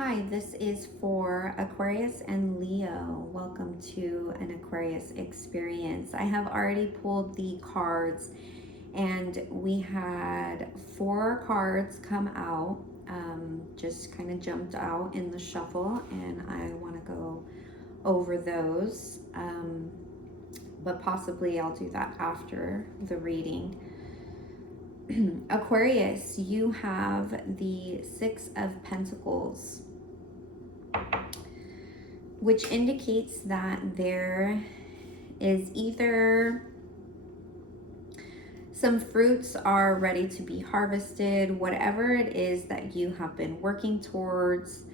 Hi, this is for Aquarius and Leo. Welcome to an Aquarius experience. I have already pulled the cards and we had 4 cards come out, just kind of jumped out in the shuffle, and I want to go over those, but possibly I'll do that after the reading. Aquarius, you have the Six of Pentacles, which indicates that there is either some fruits are ready to be harvested, whatever it is that you have been working towards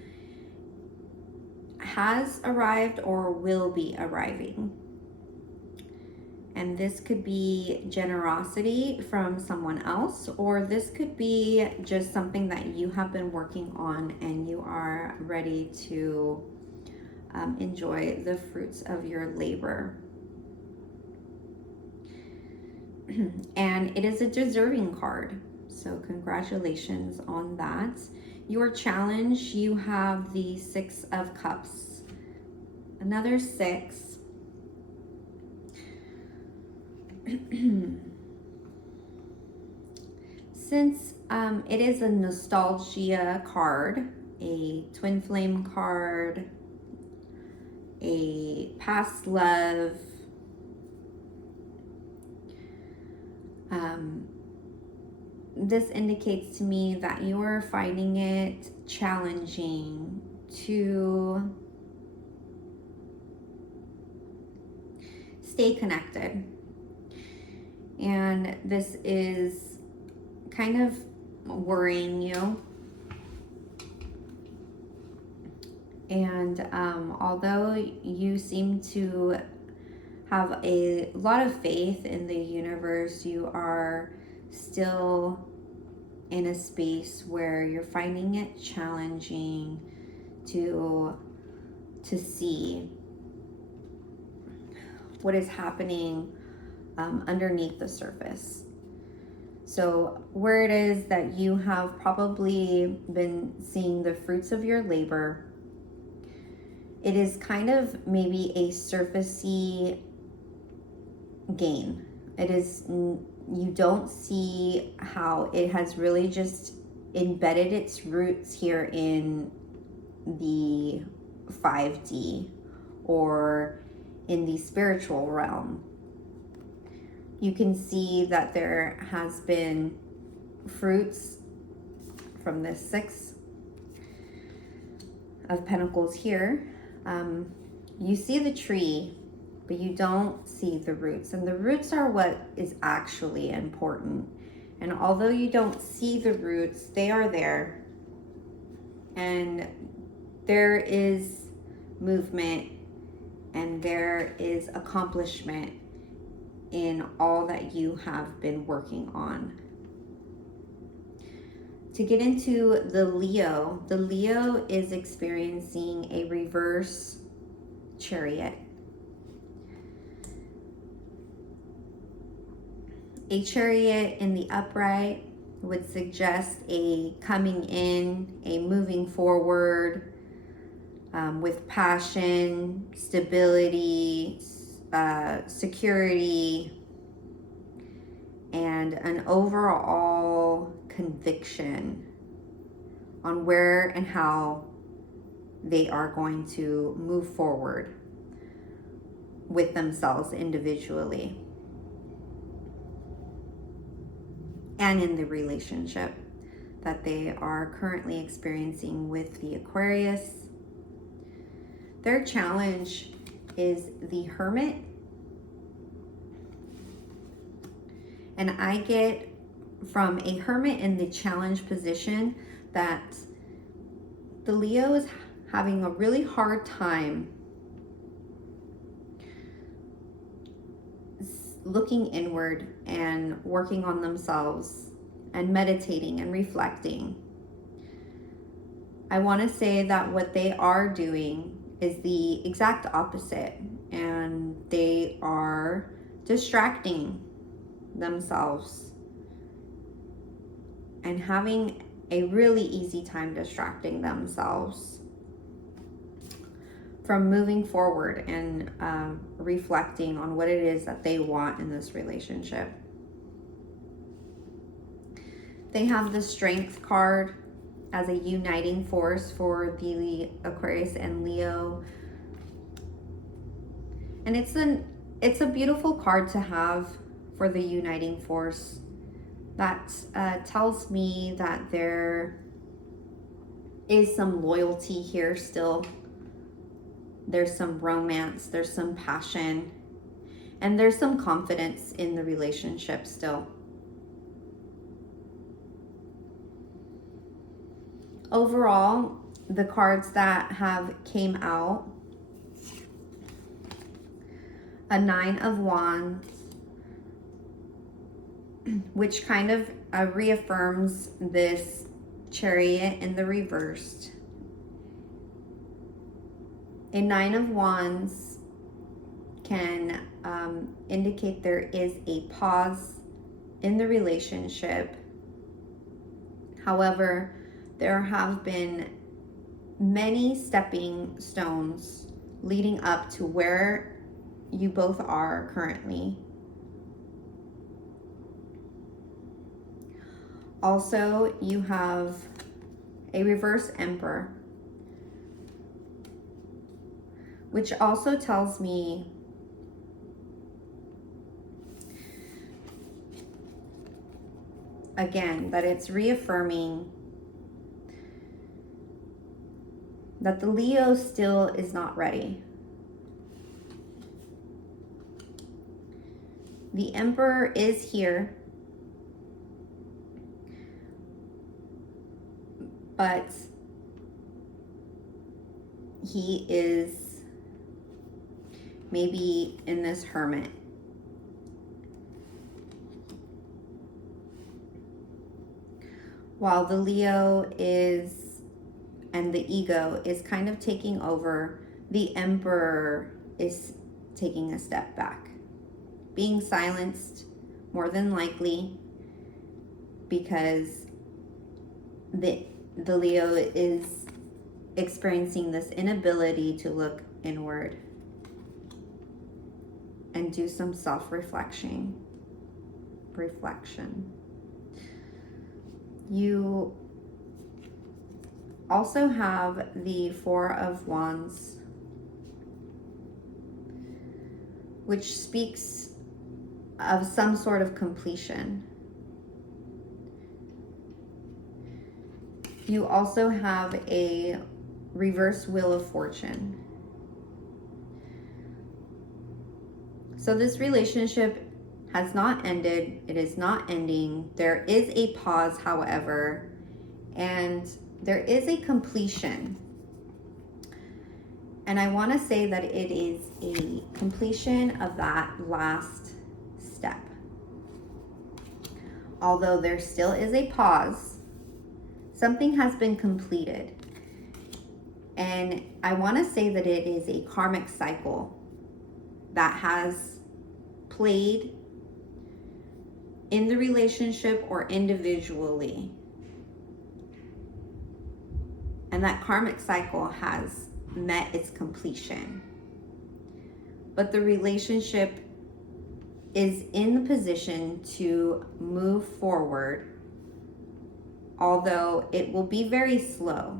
has arrived or will be arriving. And this could be generosity from someone else, or this could be just something that you have been working on and you are ready to enjoy the fruits of your labor. And it is a deserving card, so congratulations on that. Your challenge, you have the Six of Cups, another 6. Since it is a nostalgia card, a twin flame card, a past love, this indicates to me that you're finding it challenging to stay connected. And this is kind of worrying you. And although you seem to have a lot of faith in the universe, you are still in a space where you're finding it challenging to see what is happening underneath the surface. So where it is that you have probably been seeing the fruits of your labor, it is kind of maybe a surfacey gain. It is, you don't see how it has really just embedded its roots here in the 5D or in the spiritual realm. You can see that there has been fruits from this Six of Pentacles here. You see the tree, but you don't see the roots. And the roots are what is actually important. And although you don't see the roots, they are there. And there is movement and there is accomplishment in all that you have been working on. To get into the Leo is experiencing a reverse Chariot. A Chariot in the upright would suggest a coming in, a moving forward with passion, stability, security, and an overall conviction on where and how they are going to move forward with themselves individually and in the relationship that they are currently experiencing with the Aquarius. Their challenge is the Hermit. And I get from a Hermit in the challenge position that the Leo is having a really hard time looking inward and working on themselves and meditating and reflecting. I want to say that what they are doing is the exact opposite, and they are distracting themselves and having a really easy time distracting themselves from moving forward and reflecting on what it is that they want in this relationship. They have the Strength card as a uniting force for the Aquarius and Leo. And it's a beautiful card to have for the uniting force. That tells me that there is some loyalty here still. There's some romance, there's some passion, and there's some confidence in the relationship still. Overall, the cards that have came out: a 9 of Wands, which kind of reaffirms this Chariot in the reversed. A 9 of Wands can indicate there is a pause in the relationship. However, there have been many stepping stones leading up to where you both are currently. Also, you have a reverse Emperor, which also tells me again that it's reaffirming that the Leo still is not ready. The Emperor is here, but he is maybe in this Hermit. While the Leo is, and the ego is kind of taking over, the Emperor is taking a step back, being silenced more than likely because the Leo is experiencing this inability to look inward and do some self-reflection. You also have the 4 of Wands, which speaks of some sort of completion. You also have a reverse Wheel of Fortune. So this relationship has not ended. It is not ending. There is a pause, however, and there is a completion. And I want to say that it is a completion of that last step. Although there still is a pause, something has been completed. And I want to say that it is a karmic cycle that has played in the relationship or individually. And that karmic cycle has met its completion. But the relationship is in the position to move forward, although it will be very slow.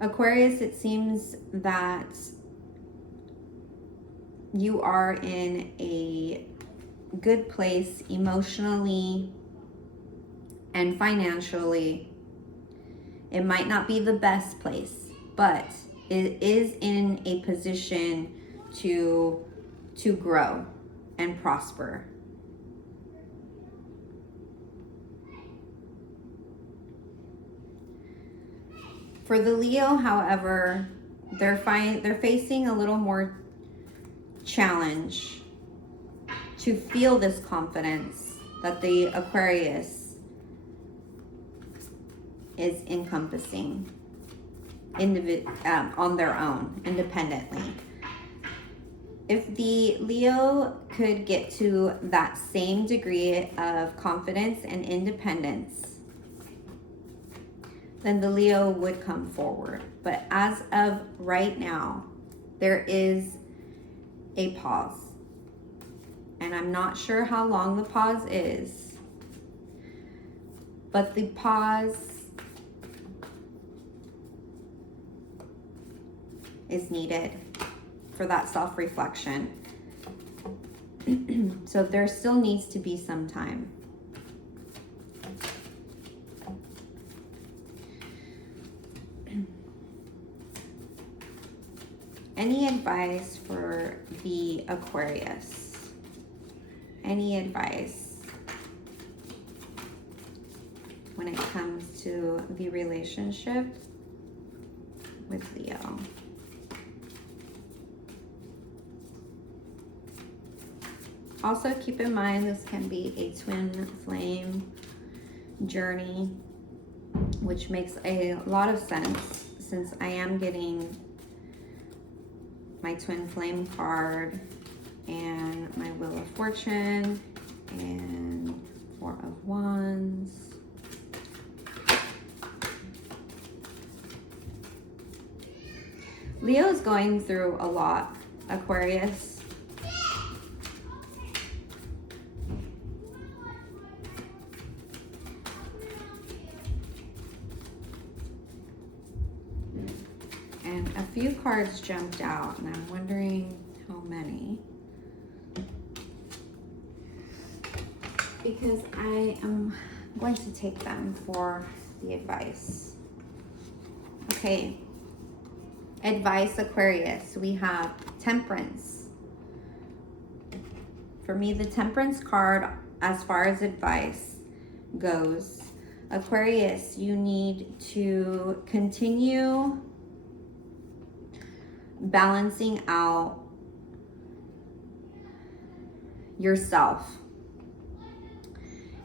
Aquarius, it seems that you are in a good place emotionally and financially. It might not be the best place, but it is in a position to grow and prosper. For the Leo, however, they're facing a little more challenge to feel this confidence that the Aquarius is encompassing on their own, independently. If the Leo could get to that same degree of confidence and independence, then the Leo would come forward. But as of right now, there is a pause. And I'm not sure how long the pause is, but the pause is needed for that self-reflection. So there still needs to be some time. Any advice for the Aquarius? Any advice when it comes to the relationship with Leo? Also keep in mind this can be a twin flame journey, which makes a lot of sense since I am getting my twin flame card and my Wheel of Fortune and Four of Wands. Leo is going through a lot, Aquarius. And a few cards jumped out, and I'm wondering how many. Because I am going to take them for the advice. Okay. Advice, Aquarius. We have Temperance. For me, the Temperance card, as far as advice goes, Aquarius, you need to continue balancing out yourself.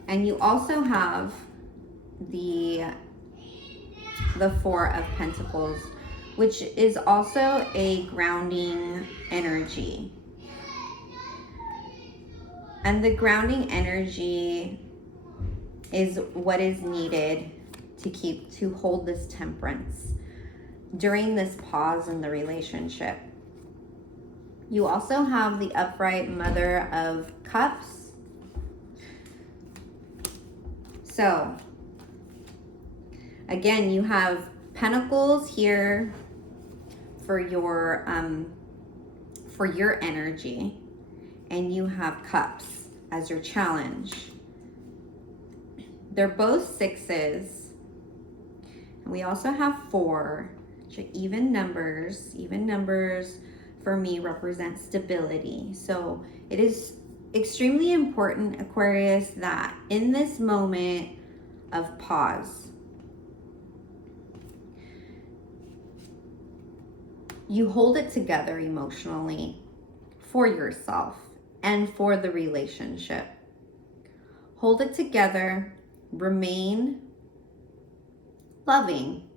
And you also have the Four of Pentacles, which is also a grounding energy. And the grounding energy is what is needed to hold this temperance during this pause in the relationship. You also have the upright Mother of Cups. So, again, you have Pentacles here for your energy, and you have Cups as your challenge. They're both sixes, and we also have 4, which are even numbers. Even numbers for me represent stability. So it is extremely important, Aquarius, that in this moment of pause, you hold it together emotionally for yourself and for the relationship. Hold it together, remain loving,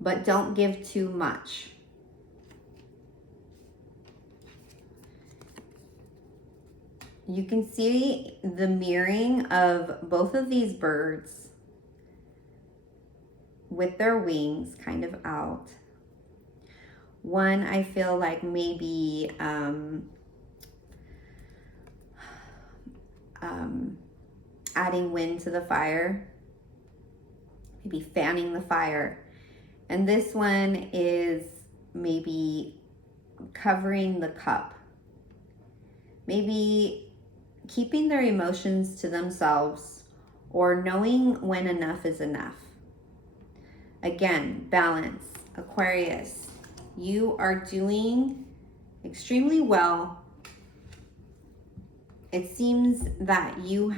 but don't give too much. You can see the mirroring of both of these birds with their wings kind of out. One, I feel like maybe adding wind to the fire, maybe fanning the fire. And this one is maybe covering the cup, maybe keeping their emotions to themselves or knowing when enough is enough. Again, balance. Aquarius, you are doing extremely well. It seems that you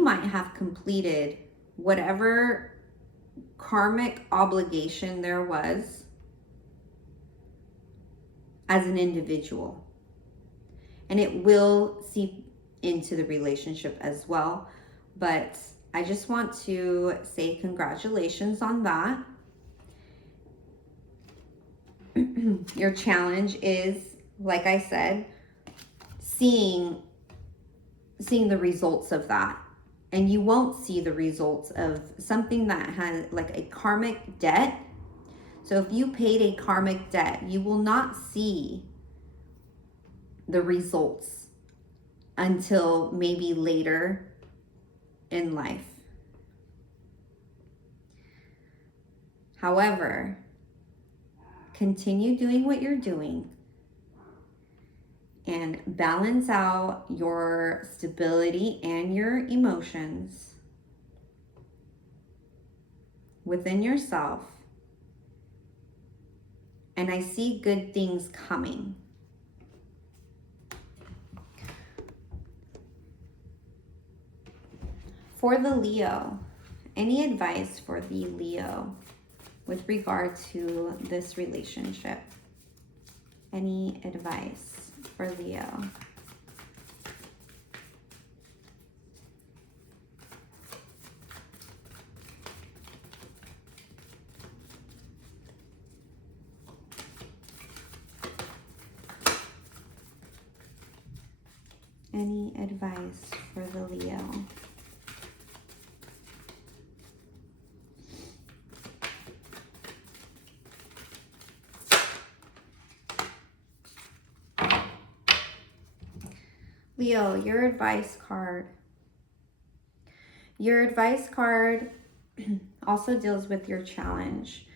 might have completed whatever karmic obligation there was as an individual. And it will seep into the relationship as well. But I just want to say congratulations on that. Your challenge is, like I said, seeing the results of that. And you won't see the results of something that has like a karmic debt. So if you paid a karmic debt, you will not see the results until maybe later in life. However, continue doing what you're doing and balance out your stability and your emotions within yourself. And I see good things coming. For the Leo, any advice for the Leo with regard to this relationship? Any advice for Leo? Any advice for the Leo? Leo, your advice card. Your advice card also deals with your challenge,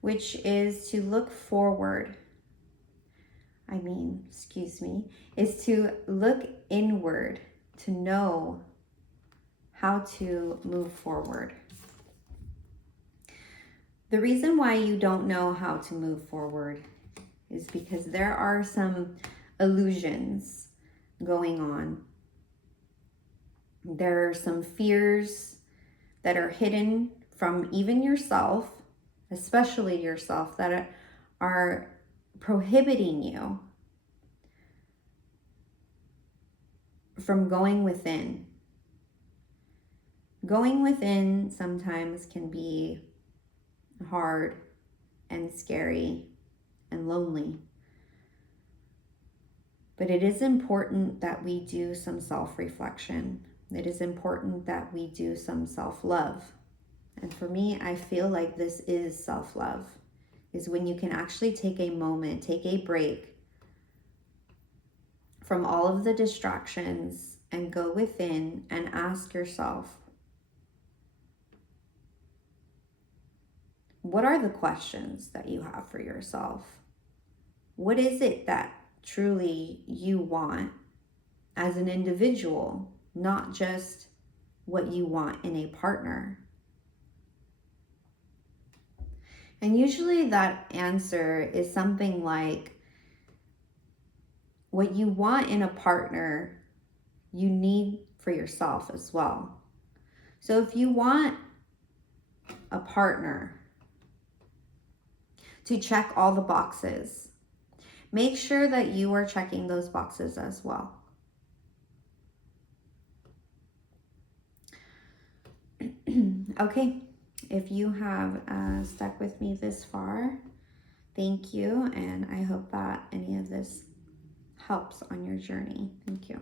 which is to look forward. Is to look inward to know how to move forward. The reason why you don't know how to move forward is because there are some illusions going on. There are some fears that are hidden from even yourself, especially yourself, that are prohibiting you from going within. Going within sometimes can be hard and scary and lonely. But it is important that we do some self-reflection. It is important that we do some self-love. And for me, I feel like this is self-love, is when you can actually take a moment, take a break from all of the distractions and go within and ask yourself, what are the questions that you have for yourself? What is it that truly you want as an individual, not just what you want in a partner? And usually that answer is something like, what you want in a partner, you need for yourself as well. So if you want a partner to check all the boxes, make sure that you are checking those boxes as well. Okay, if you have stuck with me this far, thank you, and I hope that any of this helps on your journey. Thank you.